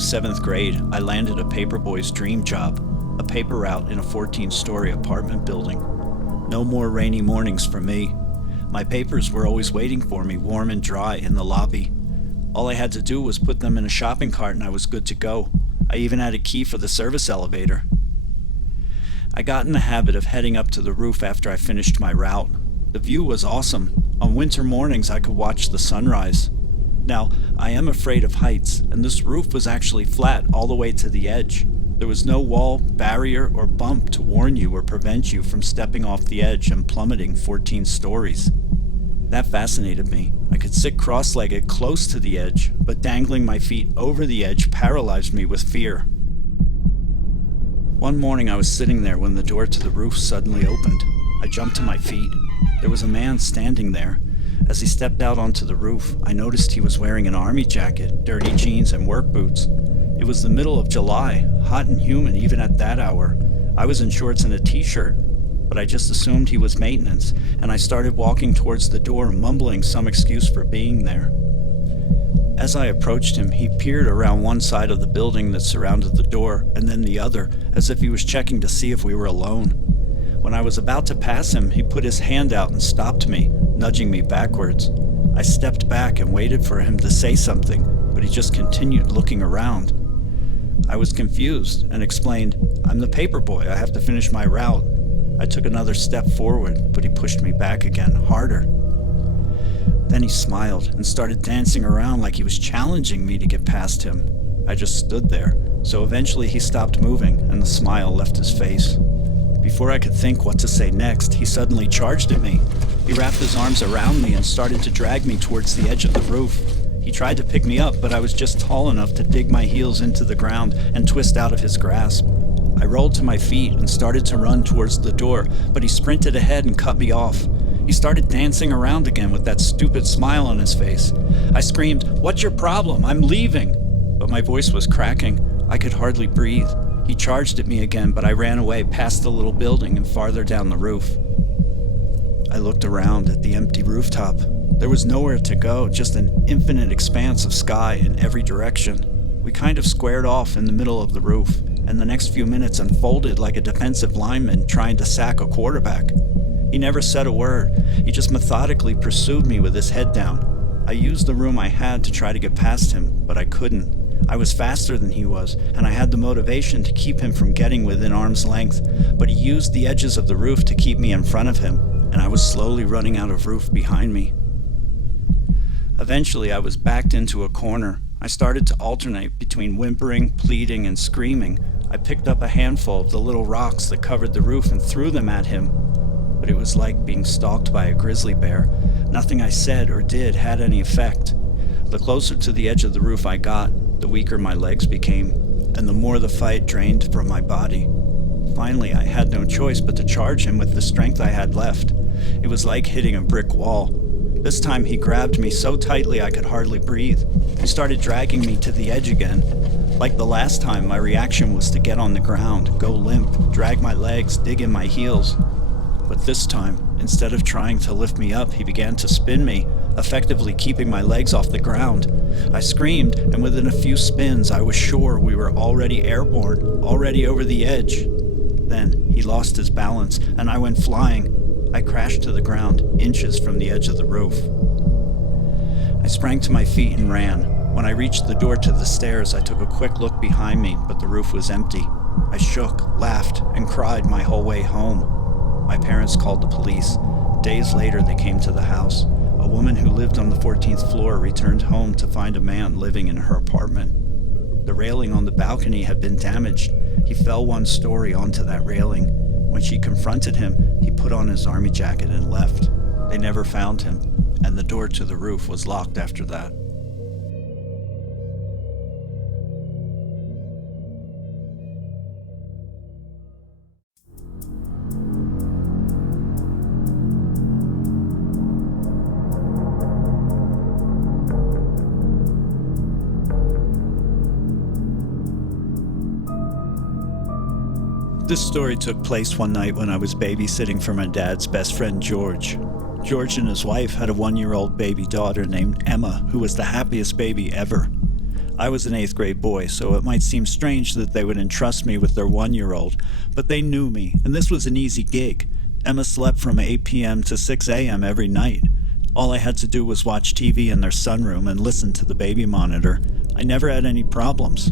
7th grade, I landed a paperboy's dream job, a paper route in a 14-story apartment building. No more rainy mornings for me. My papers were always waiting for me, warm and dry, in the lobby. All I had to do was put them in a shopping cart and I was good to go. I even had a key for the service elevator. I got in the habit of heading up to the roof after I finished my route. The view was awesome. On winter mornings, I could watch the sunrise. Now, I am afraid of heights, and this roof was actually flat all the way to the edge. There was no wall, barrier, or bump to warn you or prevent you from stepping off the edge and plummeting 14 stories. That fascinated me. I could sit cross-legged close to the edge, but dangling my feet over the edge paralyzed me with fear. One morning I was sitting there when the door to the roof suddenly opened. I jumped to my feet. There was a man standing there. As he stepped out onto the roof, I noticed he was wearing an army jacket, dirty jeans, and work boots. It was the middle of July, hot and humid even at that hour. I was in shorts and a t-shirt, but I just assumed he was maintenance, and I started walking towards the door, mumbling some excuse for being there. As I approached him, he peered around one side of the building that surrounded the door, and then the other, as if he was checking to see if we were alone. When I was about to pass him, he put his hand out and stopped me, nudging me backwards. I stepped back and waited for him to say something, but he just continued looking around. I was confused and explained, "I'm the paper boy, I have to finish my route." I took another step forward, but he pushed me back again, harder. Then he smiled and started dancing around like he was challenging me to get past him. I just stood there, so eventually he stopped moving and the smile left his face. Before I could think what to say next, he suddenly charged at me. He wrapped his arms around me and started to drag me towards the edge of the roof. He tried to pick me up, but I was just tall enough to dig my heels into the ground and twist out of his grasp. I rolled to my feet and started to run towards the door, but he sprinted ahead and cut me off. He started dancing around again with that stupid smile on his face. I screamed, "What's your problem? I'm leaving!" But my voice was cracking. I could hardly breathe. He charged at me again, but I ran away past the little building and farther down the roof. I looked around at the empty rooftop. There was nowhere to go, just an infinite expanse of sky in every direction. We kind of squared off in the middle of the roof, and the next few minutes unfolded like a defensive lineman trying to sack a quarterback. He never said a word. He just methodically pursued me with his head down. I used the room I had to try to get past him, but I couldn't. I was faster than he was, and I had the motivation to keep him from getting within arm's length, but he used the edges of the roof to keep me in front of him, and I was slowly running out of roof behind me. Eventually, I was backed into a corner. I started to alternate between whimpering, pleading, and screaming. I picked up a handful of the little rocks that covered the roof and threw them at him. But it was like being stalked by a grizzly bear. Nothing I said or did had any effect. The closer to the edge of the roof I got, the weaker my legs became, and the more the fight drained from my body. Finally, I had no choice but to charge him with the strength I had left. It was like hitting a brick wall. This time he grabbed me so tightly I could hardly breathe. He started dragging me to the edge again. Like the last time, my reaction was to get on the ground, go limp, drag my legs, dig in my heels. But this time, instead of trying to lift me up, he began to spin me, effectively keeping my legs off the ground. I screamed, and within a few spins, I was sure we were already airborne, already over the edge. Then he lost his balance, and I went flying. I crashed to the ground, inches from the edge of the roof. I sprang to my feet and ran. When I reached the door to the stairs, I took a quick look behind me, but the roof was empty. I shook, laughed, and cried my whole way home. My parents called the police. Days later, they came to the house. A woman who lived on the 14th floor returned home to find a man living in her apartment. The railing on the balcony had been damaged. He fell one story onto that railing. When she confronted him, he put on his army jacket and left. They never found him, and the door to the roof was locked after that. This story took place one night when I was babysitting for my dad's best friend, George. George and his wife had a 1-year-old baby daughter named Emma, who was the happiest baby ever. I was an 8th grade boy, so it might seem strange that they would entrust me with their 1-year-old, but they knew me, and this was an easy gig. Emma slept from 8 p.m. to 6 a.m. every night. All I had to do was watch TV in their sunroom and listen to the baby monitor. I never had any problems.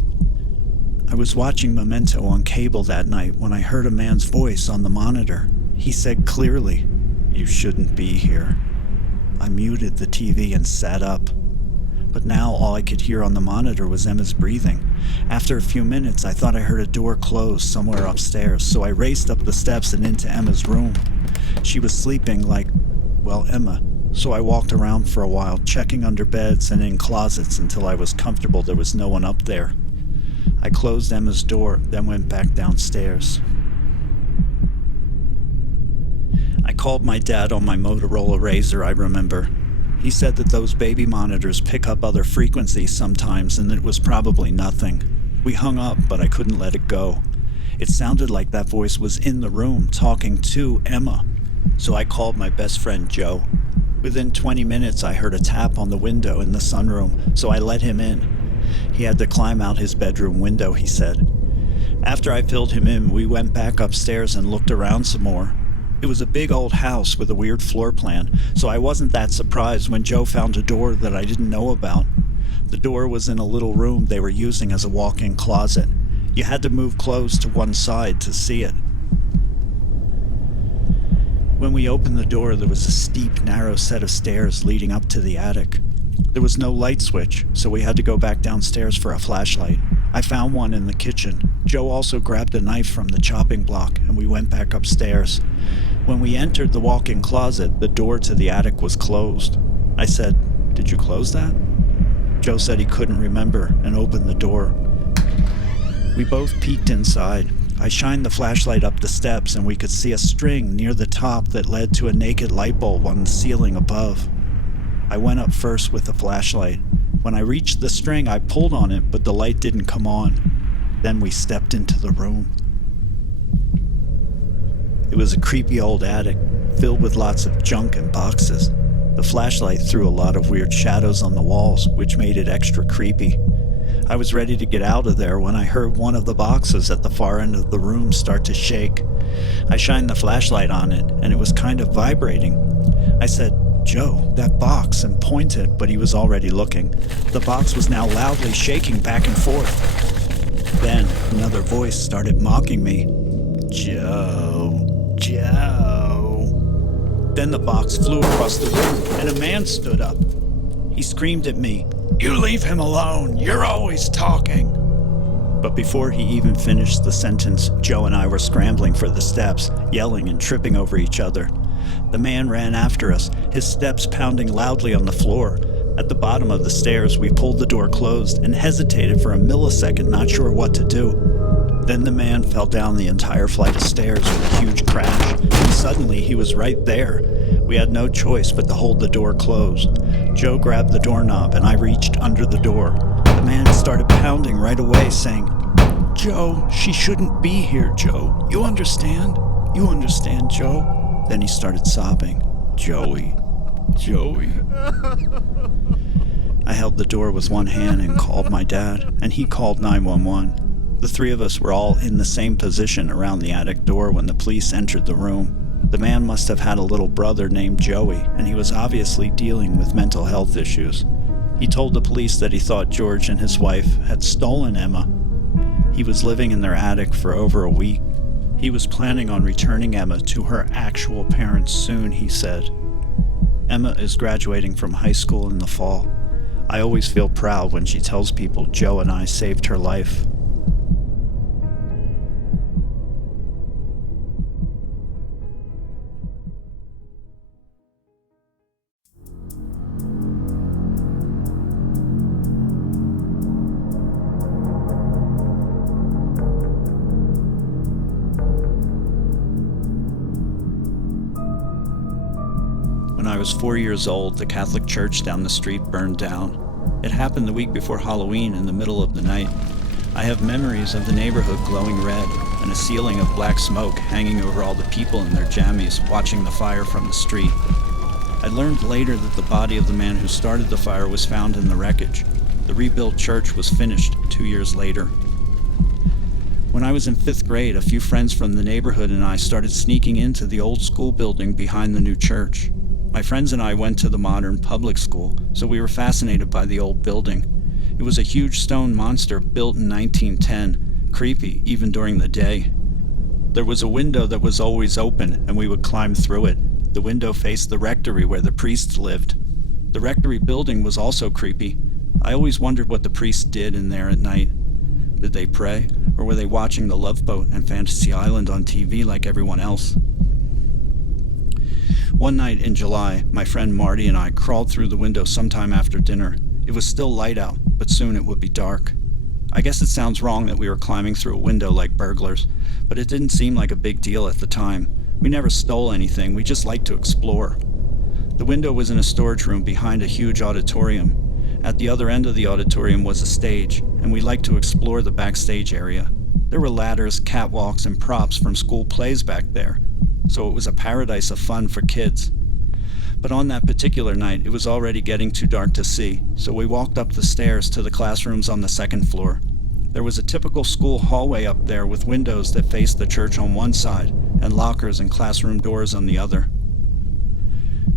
I was watching Memento on cable that night when I heard a man's voice on the monitor. He said clearly, "You shouldn't be here." I muted the TV and sat up. But now all I could hear on the monitor was Emma's breathing. After a few minutes, I thought I heard a door close somewhere upstairs, so I raced up the steps and into Emma's room. She was sleeping like, well, Emma. So I walked around for a while, checking under beds and in closets until I was comfortable there was no one up there. I closed Emma's door, then went back downstairs. I called my dad on my Motorola Razr, I remember. He said that those baby monitors pick up other frequencies sometimes and it was probably nothing. We hung up, but I couldn't let it go. It sounded like that voice was in the room talking to Emma. So I called my best friend Joe. Within 20 minutes, I heard a tap on the window in the sunroom, so I let him in. He had to climb out his bedroom window, he said. After I filled him in, we went back upstairs and looked around some more. It was a big old house with a weird floor plan, so I wasn't that surprised when Joe found a door that I didn't know about. The door was in a little room they were using as a walk-in closet. You had to move clothes to one side to see it. When we opened the door, there was a steep, narrow set of stairs leading up to the attic. There was no light switch, so we had to go back downstairs for a flashlight. I found one in the kitchen. Joe also grabbed a knife from the chopping block, and we went back upstairs. When we entered the walk-in closet, the door to the attic was closed. I said, "Did you close that?" Joe said he couldn't remember and opened the door. We both peeked inside. I shined the flashlight up the steps, and we could see a string near the top that led to a naked light bulb on the ceiling above. I went up first with the flashlight. When I reached the string, I pulled on it, but the light didn't come on. Then we stepped into the room. It was a creepy old attic, filled with lots of junk and boxes. The flashlight threw a lot of weird shadows on the walls, which made it extra creepy. I was ready to get out of there when I heard one of the boxes at the far end of the room start to shake. I shined the flashlight on it, and it was kind of vibrating. I said, "Joe, that box," and pointed, but he was already looking. The box was now loudly shaking back and forth. Then another voice started mocking me. "Joe, Joe." Then the box flew across the room, and a man stood up. He screamed at me, "You leave him alone, you're always talking." But before he even finished the sentence, Joe and I were scrambling for the steps, yelling and tripping over each other. The man ran after us, his steps pounding loudly on the floor. At the bottom of the stairs, we pulled the door closed and hesitated for a millisecond, not sure what to do. Then the man fell down the entire flight of stairs with a huge crash, and suddenly he was right there. We had no choice but to hold the door closed. Joe grabbed the doorknob and I reached under the door. The man started pounding right away, saying, "Joe, she shouldn't be here, Joe. You understand? You understand, Joe?" Then he started sobbing. "Joey, Joey." I held the door with one hand and called my dad, and he called 911. The three of us were all in the same position around the attic door when the police entered the room. The man must have had a little brother named Joey, and he was obviously dealing with mental health issues. He told the police that he thought George and his wife had stolen Emma. He was living in their attic for over a week. He was planning on returning Emma to her actual parents soon, he said. Emma is graduating from high school in the fall. I always feel proud when she tells people Joe and I saved her life. When I was 4 years old, the Catholic church down the street burned down. It happened the week before Halloween in the middle of the night. I have memories of the neighborhood glowing red and a ceiling of black smoke hanging over all the people in their jammies watching the fire from the street. I learned later that the body of the man who started the fire was found in the wreckage. The rebuilt church was finished 2 years later. When I was in 5th grade, a few friends from the neighborhood and I started sneaking into the old school building behind the new church. My friends and I went to the modern public school, so we were fascinated by the old building. It was a huge stone monster built in 1910, creepy even during the day. There was a window that was always open, and we would climb through it. The window faced the rectory where the priests lived. The rectory building was also creepy. I always wondered what the priests did in there at night. Did they pray, or were they watching The Love Boat and Fantasy Island on TV like everyone else? One night in July, my friend Marty and I crawled through the window sometime after dinner. It was still light out, but soon it would be dark. I guess it sounds wrong that we were climbing through a window like burglars, but it didn't seem like a big deal at the time. We never stole anything, we just liked to explore. The window was in a storage room behind a huge auditorium. At the other end of the auditorium was a stage, and we liked to explore the backstage area. There were ladders, catwalks, and props from school plays back there, so it was a paradise of fun for kids. But on that particular night, it was already getting too dark to see, so we walked up the stairs to the classrooms on the 2nd floor. There was a typical school hallway up there with windows that faced the church on one side, and lockers and classroom doors on the other.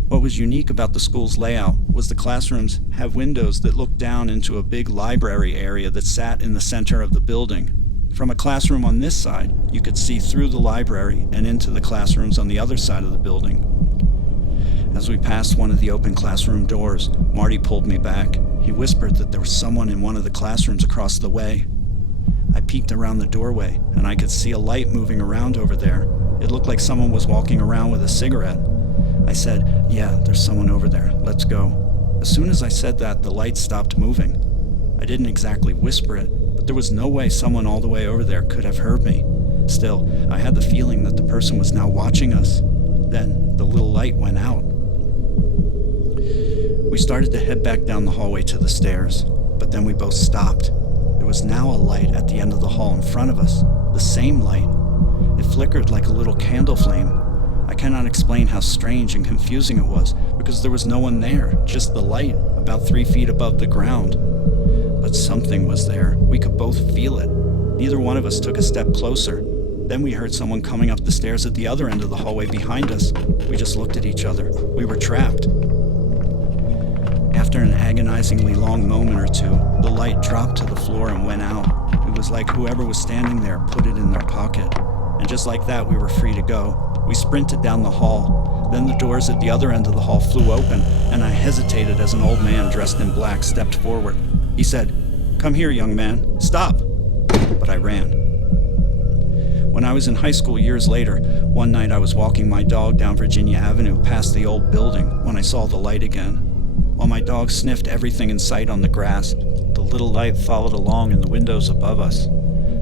What was unique about the school's layout was the classrooms have windows that looked down into a big library area that sat in the center of the building. From a classroom on this side, you could see through the library and into the classrooms on the other side of the building. As we passed one of the open classroom doors, Marty pulled me back. He whispered that there was someone in one of the classrooms across the way. I peeked around the doorway, and I could see a light moving around over there. It looked like someone was walking around with a cigarette. I said, "Yeah, there's someone over there. Let's go." As soon as I said that, the light stopped moving. I didn't exactly whisper it, but there was no way someone all the way over there could have heard me. Still, I had the feeling that the person was now watching us. Then, the little light went out. We started to head back down the hallway to the stairs, but then we both stopped. There was now a light at the end of the hall in front of us, the same light. It flickered like a little candle flame. I cannot explain how strange and confusing it was, because there was no one there, just the light, about 3 feet above the ground. But something was there. We could both feel it. Neither one of us took a step closer. Then we heard someone coming up the stairs at the other end of the hallway behind us. We just looked at each other. We were trapped. After an agonizingly long moment or two, the light dropped to the floor and went out. It was like whoever was standing there put it in their pocket. And just like that, we were free to go. We sprinted down the hall. Then the doors at the other end of the hall flew open, and I hesitated as an old man dressed in black stepped forward. He said, "Come here, young man. Stop!" But I ran. When I was in high school years later, one night I was walking my dog down Virginia Avenue past the old building when I saw the light again. While my dog sniffed everything in sight on the grass, the little light followed along in the windows above us.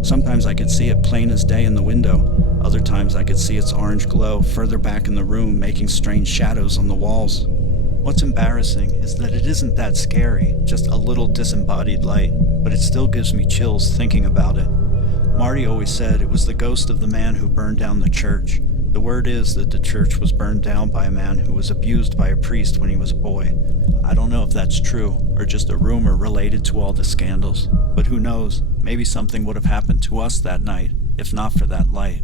Sometimes I could see it plain as day in the window. Other times I could see its orange glow further back in the room, making strange shadows on the walls. What's embarrassing is that it isn't that scary, just a little disembodied light, but it still gives me chills thinking about it. Marty always said it was the ghost of the man who burned down the church. The word is that the church was burned down by a man who was abused by a priest when he was a boy. I don't know if that's true, or just a rumor related to all the scandals, but who knows, maybe something would have happened to us that night, if not for that light.